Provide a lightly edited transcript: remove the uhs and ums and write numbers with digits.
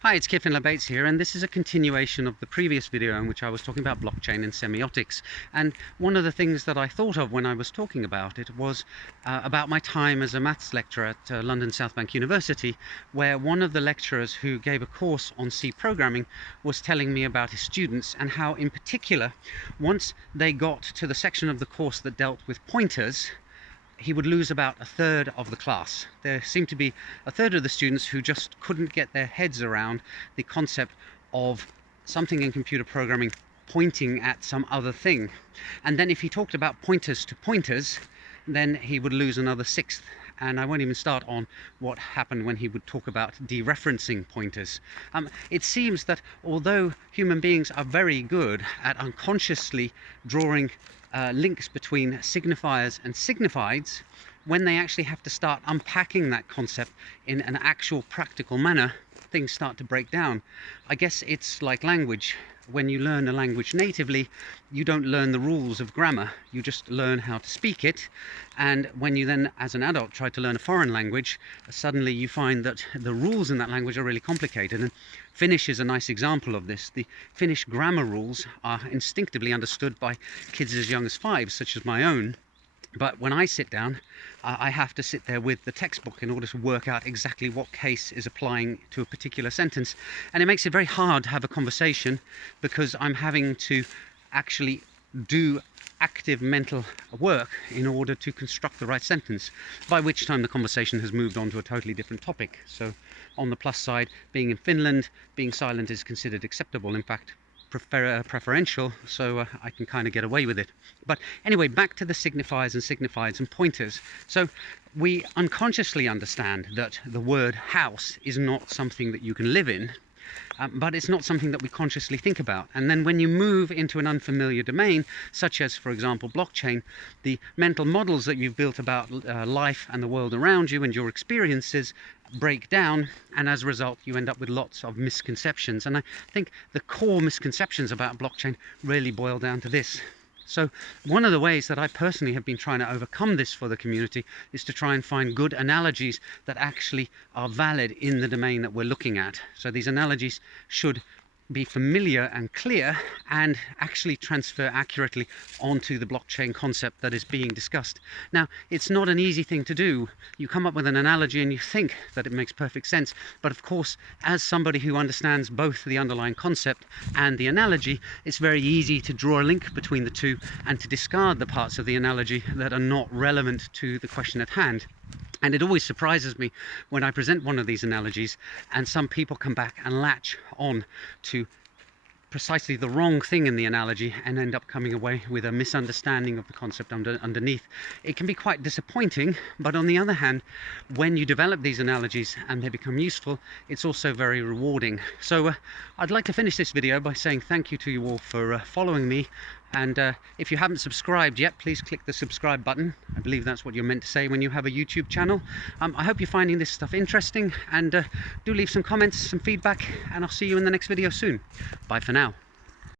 Hi, it's Kiffin Bates here, and this is a continuation of the previous video in which I was talking about blockchain and semiotics. And one of the things that I thought of when I was talking about it was about my time as a maths lecturer at London South Bank University, where one of the lecturers who gave a course on C programming was telling me about his students and how, in particular, once they got to the section of the course that dealt with pointers, he would lose about a third of the class. There seemed to be a third of the students who just couldn't get their heads around the concept of something in computer programming pointing at some other thing. And then if he talked about pointers to pointers, then he would lose another sixth. And I won't even start on what happened when he would talk about dereferencing pointers. It seems that although human beings are very good at unconsciously drawing links between signifiers and signifieds, when they actually have to start unpacking that concept in an actual practical manner, things start to break down. I guess it's like language. When you learn a language natively, you don't learn the rules of grammar, you just learn how to speak it. And when you then, as an adult, try to learn a foreign language, suddenly you find that the rules in that language are really complicated. And Finnish is a nice example of this. The Finnish grammar rules are instinctively understood by kids as young as 5, such as my own. But when I sit down, I have to sit there with the textbook in order to work out exactly what case is applying to a particular sentence. And it makes it very hard to have a conversation because I'm having to actually do active mental work in order to construct the right sentence, by which time the conversation has moved on to a totally different topic. So on the plus side, being in Finland, being silent is considered acceptable. In fact, preferential, so I can kind of get away with it. But anyway, back to the signifiers and signifieds and pointers. So we unconsciously understand that the word house is not something that you can live in, but it's not something that we consciously think about. And then when you move into an unfamiliar domain, such as, for example, blockchain, the mental models that you've built about life and the world around you and your experiences break down, and as a result you end up with lots of misconceptions. And I think the core misconceptions about blockchain really boil down to this. So one of the ways that I personally have been trying to overcome this for the community is to try and find good analogies that actually are valid in the domain that we're looking at. So these analogies should be familiar and clear and actually transfer accurately onto the blockchain concept that is being discussed. Now, it's not an easy thing to do. You come up with an analogy and you think that it makes perfect sense, but of course, as somebody who understands both the underlying concept and the analogy, it's very easy to draw a link between the two and to discard the parts of the analogy that are not relevant to the question at hand. And it always surprises me when I present one of these analogies and some people come back and latch on to precisely the wrong thing in the analogy and end up coming away with a misunderstanding of the concept underneath. It can be quite disappointing, but on the other hand, when you develop these analogies and they become useful, it's also very rewarding. So I'd like to finish this video by saying thank you to you all for following me. And if you haven't subscribed yet, please click the subscribe button. I believe that's what you're meant to say when you have a YouTube channel. I hope you're finding this stuff interesting, and do leave some comments, some feedback, and I'll see you in the next video soon. Bye for now.